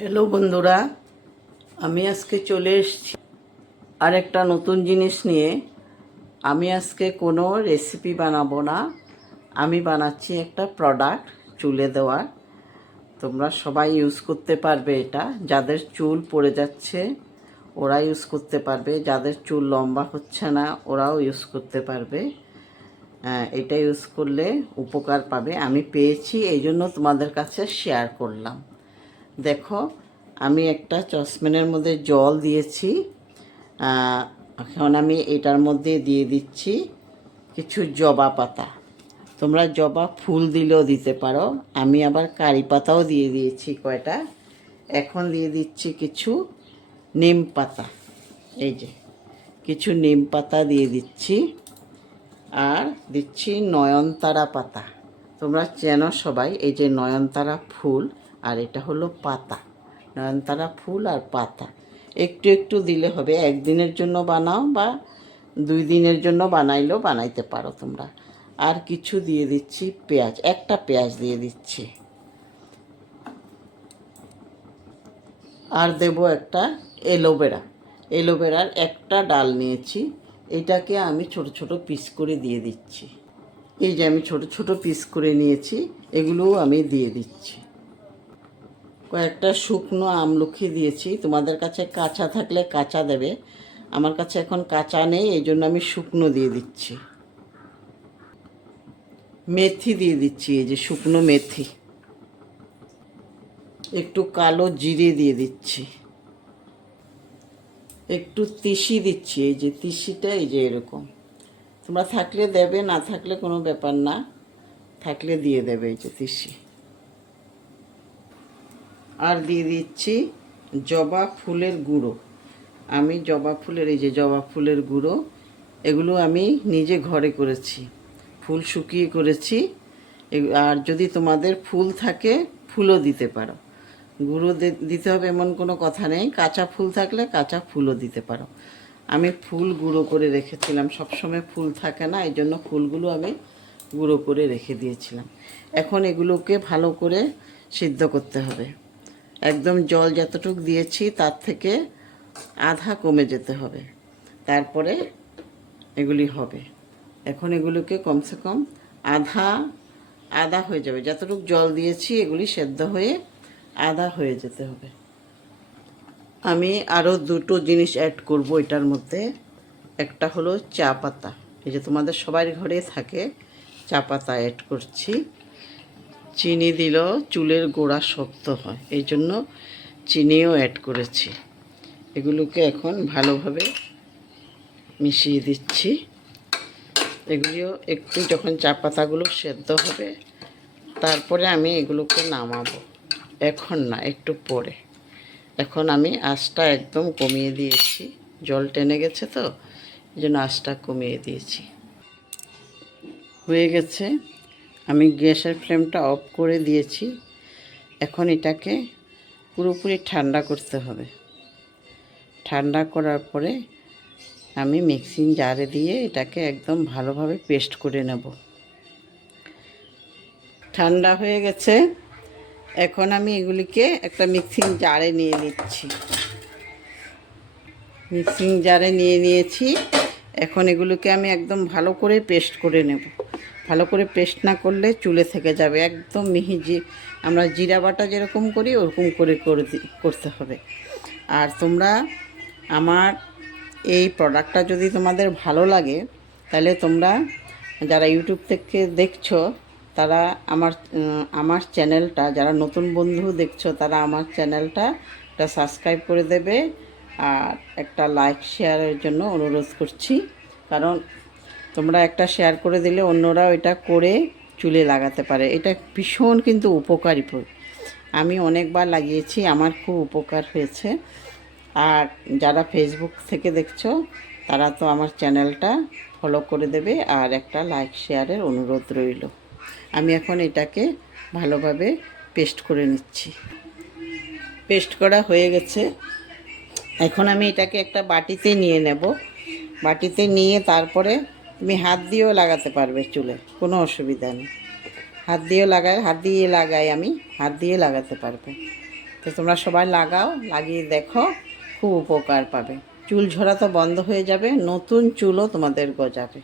Hello বন্ধুরা, আমি আজকে চলে এসেছি আরেকটা নতুন জিনিস নিয়ে। আমি আজকে কোনো রেসিপি বানাবো না, আমি বানাচ্ছি একটা প্রোডাক্ট চুলে দেওয়ার। তোমরা সবাই ইউজ করতে পারবে এটা। যাদের চুল পড়ে যাচ্ছে ওরা ইউজ করতে পারবে, যাদের চুল লম্বা হচ্ছে না ওরাও ইউজ করতে পারবে। এটা ইউজ করলে উপকার পাবে। আমি পেয়েছি, এই জন্য তোমাদের কাছে শেয়ার করলাম। দেখো, আমি একটা সসপ্যানের মধ্যে জল দিয়েছি। এখন আমি এটার মধ্যে দিয়ে দিচ্ছি কিছু জবা পাতা। তোমরা জবা ফুল দিলেও দিতে পারো, আমি আবার কারি পাতাও দিয়ে দিয়েছি কয়টা। এখন দিয়ে দিচ্ছি কিছু নিম পাতা, এই যে কিছু নিম পাতা দিয়ে দিচ্ছি। আর দিচ্ছি নয়নতারা পাতা। তোমরা চেনো সবাই, এই যে নয়নতারা ফুল আর এটা হলো পাতা। নয়নতারা ফুল আর পাতা একটু একটু দিলে হবে। একদিনের জন্য বানাও বা 2 দিনের জন্য বানাইলেও বানাইতে পারো তোমরা। আর কিছু দিয়ে দিচ্ছি পেঁয়াজ, একটা পেঁয়াজ দিয়ে দিচ্ছি। আর দেব একটা এলোভেরা। এলোভেরার একটা ডাল নিয়েছি, এটাকে আমি ছোট ছোট পিস করে দিয়ে দিচ্ছি। এই যে আমি ছোট ছোট পিস করে নিয়েছি, এগুলোও আমি দিয়ে দিচ্ছি। কয়েকটা শুকনো আমলকি দিয়েছি, তোমাদের কাছে কাঁচা থাকলে কাঁচা দেবে। আমার কাছে এখন কাঁচা নেই, এই জন্য আমি শুকনো দিয়ে দিচ্ছি। মেথি দিয়ে দিচ্ছি, এই যে শুকনো মেথি। একটু কালো জিরে দিয়ে দিচ্ছি। একটু তিসি দিচ্ছি, এই যে তিসিটা এই যে এরকম। তোমরা থাকলে দেবে, না থাকলে কোনো ব্যাপার না, থাকলে দিয়ে দেবে এই যে তিসি। আর দিয়ে দিচ্ছি জবা ফুলের গুঁড়ো। আমি জবা ফুলের, এই যে জবা ফুলের গুঁড়ো, এগুলো আমি নিজে ঘরে করেছি, ফুল শুকিয়ে করেছি। আর যদি তোমাদের ফুল থাকে ফুলও দিতে পারো, গুঁড়ো দিতে হবে এমন কোনো কথা নেই। কাঁচা ফুল থাকলে কাঁচা ফুলও দিতে পারো। আমি ফুল গুঁড়ো করে রেখেছিলাম, সবসময় ফুল থাকে না, এই জন্য ফুলগুলো আমি গুঁড়ো করে রেখে দিয়েছিলাম। এখন এগুলোকে ভালো করে সিদ্ধ করতে হবে। একদম জল যতটুকু দিয়েছি তার থেকে আধা কমে যেতে হবে, তারপরে এগুলি হবে। এখন এগুলোকে কমসে কম আধা আধা হয়ে যাবে। যতটুকু জল দিয়েছি এগুলি সেদ্ধ হয়ে আধা হয়ে যেতে হবে। আমি আরও দুটো জিনিস অ্যাড করব এটার মধ্যে। একটা হলো চা পাতা, এই যে তোমাদের সবার ঘরে থাকে, চা পাতা অ্যাড করছি। চিনি দিলেও চুলের গোড়া শক্ত হয়, এই জন্য চিনিও অ্যাড করেছি। এগুলোকে এখন ভালোভাবে মিশিয়ে দিচ্ছি। এগুলিও একটু যখন চা পাতাগুলো সেদ্ধ হবে তারপরে আমি এগুলোকে নামাবো, এখন না, একটু পরে। এখন আমি আঁচটা একদম কমিয়ে দিয়েছি, জল টেনে গেছে তো এই জন্য আঁচটা কমিয়ে দিয়েছি। হয়ে গেছে, আমি গ্যাসের ফ্লেমটা অফ করে দিয়েছি। এখন এটাকে পুরোপুরি ঠান্ডা করতে হবে। ঠান্ডা করার পরে আমি মিক্সিং জারে দিয়ে এটাকে একদম ভালোভাবে পেস্ট করে নেব। ঠান্ডা হয়ে গেছে, এখন আমি এগুলিকে একটা মিক্সিং জারে নিয়ে নিচ্ছি। মিক্সিং জারে নিয়ে নিয়েছি। এখন এগুলোকে আমি একদম ভালো করে পেস্ট করে নেব। ভালো করে পেস্ট না করলে চুলে থেকে যাবে। একদম মিহি, আমরা জিরা বাটা যেরকম করি ওরকম করে করতে হবে। আর তোমরা আমার এই প্রোডাক্টটা যদি তোমাদের ভালো লাগে তাহলে তোমরা যারা ইউটিউব থেকে দেখছো তারা আমার চ্যানেলটা, যারা নতুন বন্ধু দেখছো তারা আমার চ্যানেলটা সাবস্ক্রাইব করে দেবে। আর একটা লাইক শেয়ারের জন্য অনুরোধ করছি, কারণ তোমরা একটা শেয়ার করে দিলে অন্যরাও এটা করে চুলে লাগাতে পারে। এটা ভীষণ কিন্তু উপকারী। আমি অনেকবার লাগিয়েছি, আমার খুব উপকার হয়েছে। আর যারা ফেসবুক থেকে দেখছো তারা তো আমার চ্যানেলটা ফলো করে দেবে আর একটা লাইক শেয়ারের অনুরোধ রইল। আমি এখন এটাকে ভালোভাবে পেস্ট করে নিচ্ছি। পেস্ট করা হয়ে গেছে, এখন আমি এটাকে একটা বাটিতে নিয়ে নেব। বাটিতে নিয়ে তারপরে তুমি হাত দিয়েও লাগাতে পারবে চুলে, কোনো অসুবিধা নেই। হাত দিয়ে লাগাই, আমি হাত দিয়ে লাগাতে পারবে। তো তোমরা সবাই লাগাও, লাগিয়ে দেখো, খুব উপকার পাবে। চুল ঝরা তো বন্ধ হয়ে যাবে, নতুন চুলও তোমাদের গজাবে।